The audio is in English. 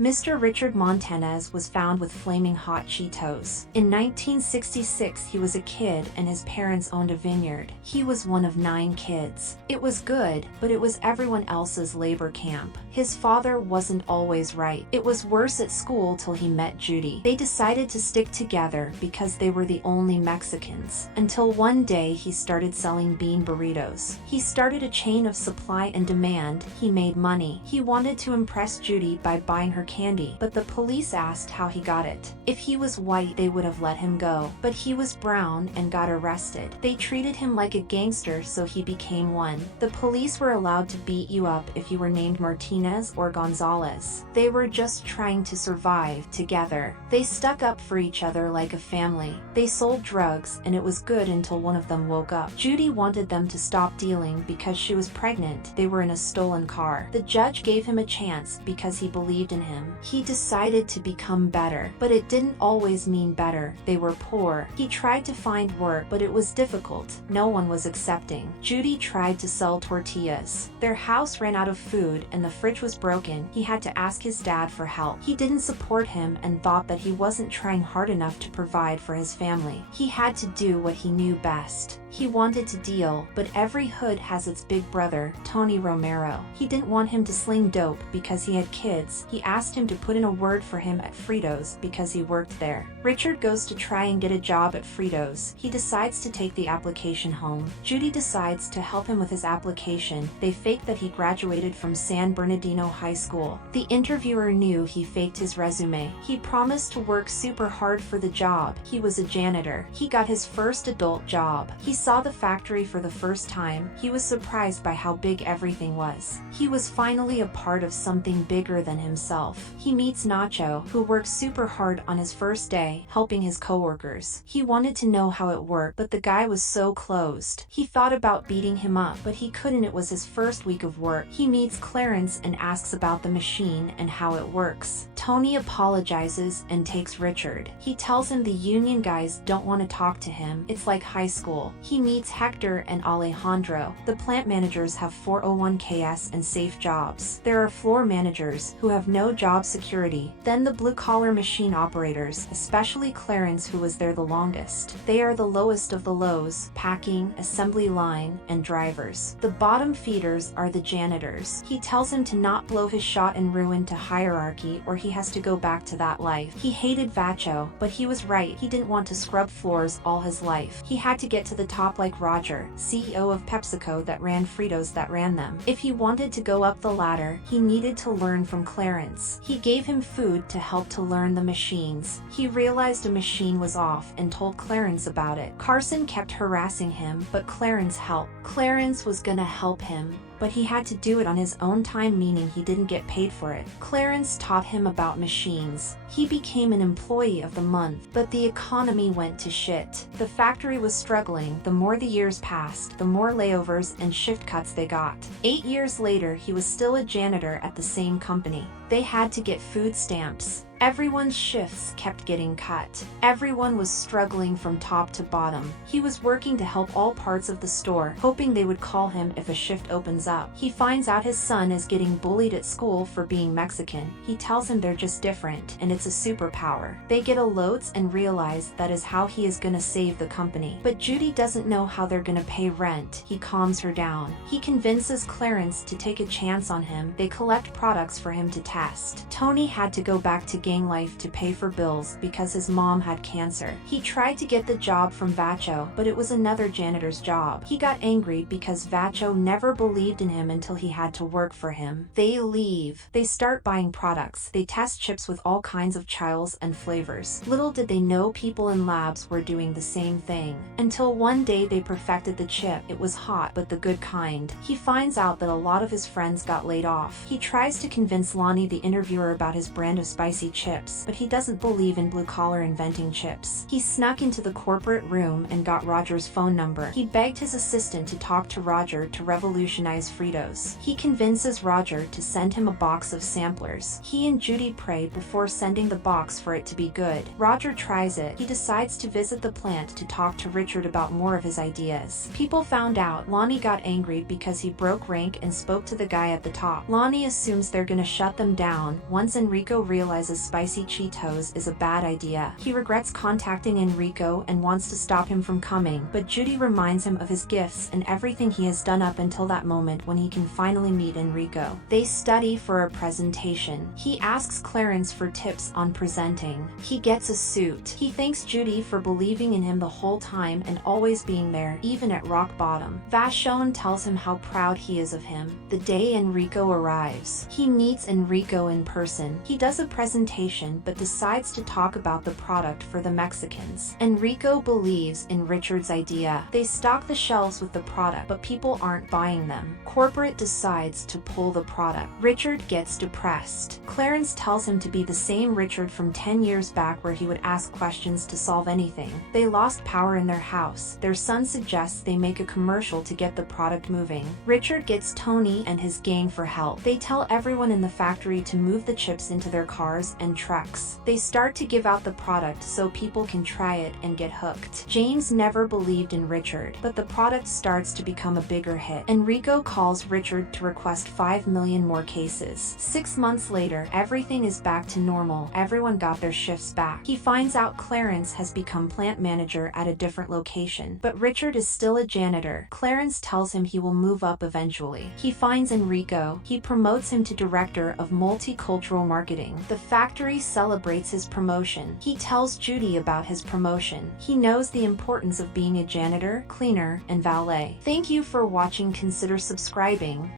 Mr. Richard Montanez was found with flaming hot Cheetos. In 1966, he was a kid and his parents owned a vineyard. He was one of 9 kids. It was good, but it was everyone else's labor camp. His father wasn't always right. It was worse at school till he met Judy. They decided to stick together because they were the only Mexicans. Until one day he started selling bean burritos. He started a chain of supply and demand. He made money. He wanted to impress Judy by buying her candy, but the police asked how he got it. If he was white, they would have let him go, but he was brown and got arrested. They treated him like a gangster, so he became one. The police were allowed to beat you up if you were named Martinez or Gonzalez. They were just trying to survive together. They stuck up for each other like a family. They sold drugs, and it was good until one of them woke up. Judy wanted them to stop dealing because she was pregnant. They were in a stolen car. The judge gave him a chance because he believed in him. He decided to become better, but it didn't always mean better. They were poor. He tried to find work, but it was difficult. No one was accepting. Judy tried to sell tortillas. Their house ran out of food and the fridge was broken. He had to ask his dad for help. He didn't support him and thought that he wasn't trying hard enough to provide for his family. He had to do what he knew best. He wanted to deal, but every hood has its big brother, Tony Romero. He didn't want him to sling dope because he had kids. He asked him to put in a word for him at Fritos because he worked there. Richard goes to try and get a job at Fritos. He decides to take the application home. Judy decides to help him with his application. They fake that he graduated from San Bernardino High School. The interviewer knew he faked his resume. He promised to work super hard for the job. He was a janitor. He got his first adult job. He saw the factory for the first time. He was surprised by how big everything was. He was finally a part of something bigger than himself. He meets Nacho, who works super hard on his first day, helping his coworkers. He wanted to know how it worked, but the guy was so closed. He thought about beating him up, but he couldn't. It was his first week of work. He meets Clarence and asks about the machine and how it works. Tony apologizes and takes Richard. He tells him the union guys don't want to talk to him. It's like high school. He meets Hector and Alejandro. The plant managers have 401ks and safe jobs. There are floor managers who have no job security. Then the blue-collar machine operators, especially Clarence, who was there the longest. They are the lowest of the lows: packing, assembly line, and drivers. The bottom feeders are the janitors. He tells him to not blow his shot and ruin to hierarchy, or he has to go back to that life. He hated Vacho, but he was right. He didn't want to scrub floors all his life. He had to get to the top like Roger, CEO of PepsiCo that ran Fritos that ran them. If he wanted to go up the ladder, he needed to learn from Clarence. He gave him food to help to learn the machines. He realized a machine was off and told Clarence about it. Carson kept harassing him, but Clarence helped. Clarence was gonna help him, but he had to do it on his own time, meaning he didn't get paid for it. Clarence taught him about machines. He became an employee of the month, but the economy went to shit. The factory was struggling. The more the years passed, the more layovers and shift cuts they got. 8 years later, he was still a janitor at the same company. They had to get food stamps. Everyone's shifts kept getting cut. Everyone was struggling from top to bottom. He was working to help all parts of the store, hoping they would call him if a shift opens up. He finds out his son is getting bullied at school for being Mexican. He tells him they're just different, and it's a superpower. They get a loads and realize that is how he is gonna save the company. But Judy doesn't know how they're gonna pay rent. He calms her down. He convinces Clarence to take a chance on him. They collect products for him to test. Tony had to go back to gang life to pay for bills because his mom had cancer. He tried to get the job from Vacho, but it was another janitor's job. He got angry because Vacho never believed in him until he had to work for him. They leave. They start buying products. They test chips with all kinds of chiles and flavors. Little did they know people in labs were doing the same thing. Until one day they perfected the chip. It was hot, but the good kind. He finds out that a lot of his friends got laid off. He tries to convince Lonnie, the interviewer, about his brand of spicy chips, but he doesn't believe in blue-collar inventing chips. He snuck into the corporate room and got Roger's phone number. He begged his assistant to talk to Roger to revolutionize Fritos. He convinces Roger to send him a box of samplers. He and Judy pray before sending the box for it to be good. Roger tries it. He decides to visit the plant to talk to Richard about more of his ideas. People found out. Lonnie got angry because he broke rank and spoke to the guy at the top. Lonnie assumes they're gonna shut them down. Once Enrico realizes spicy Cheetos is a bad idea, he regrets contacting Enrico and wants to stop him from coming, but Judy reminds him of his gifts and everything he has done up until that moment when he can finally meet Enrico. They study for a presentation. He asks Clarence for tips on presenting. He gets a suit. He thanks Judy for believing in him the whole time and always being there, even at rock bottom. Vashon tells him how proud he is of him. The day Enrico arrives, he meets Enrico in person. He does a presentation but decides to talk about the product for the Mexicans. Enrico believes in Richard's idea. They stock the shelves with the product, but people aren't buying them. Corporate decides to pull the product. Richard gets depressed. Clarence tells him to be the same Richard from 10 years back, where he would ask questions to solve anything. They lost power in their house. Their son suggests they make a commercial to get the product moving. Richard gets Tony and his gang for help. They tell everyone in the factory to move the chips into their cars and trucks. They start to give out the product so people can try it and get hooked. James never believed in Richard, but the product starts to become a bigger hit. Enrico calls Richard to request 5 million more cases. 6 months later, everything is back to normal. Everyone got their shifts back. He finds out Clarence has become plant manager at a different location, but Richard is still a janitor. Clarence tells him he will move up eventually. He finds Enrico. He promotes him to director of multicultural marketing. The factory celebrates his promotion. He tells Judy about his promotion. He knows the importance of being a janitor, cleaner, and valet. Thank you for watching. Consider subscribing.